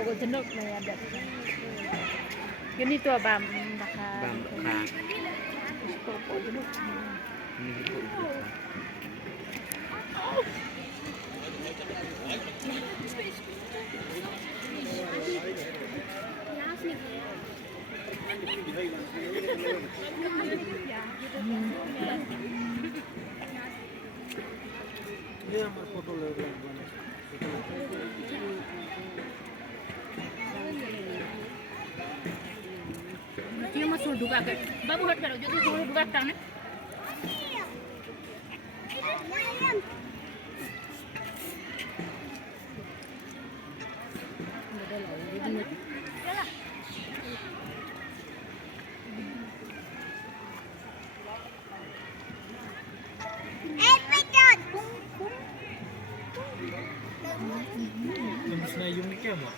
Jenuk na ada. Ganito bam baka. Bam baka. Popo jenuk. Ini hippo. ये हमारा फोटो ले रहे हैं ये मसूर डुबा कर बाबू हट करो जो तू मसूर डुबा करता है Mas na yung camera.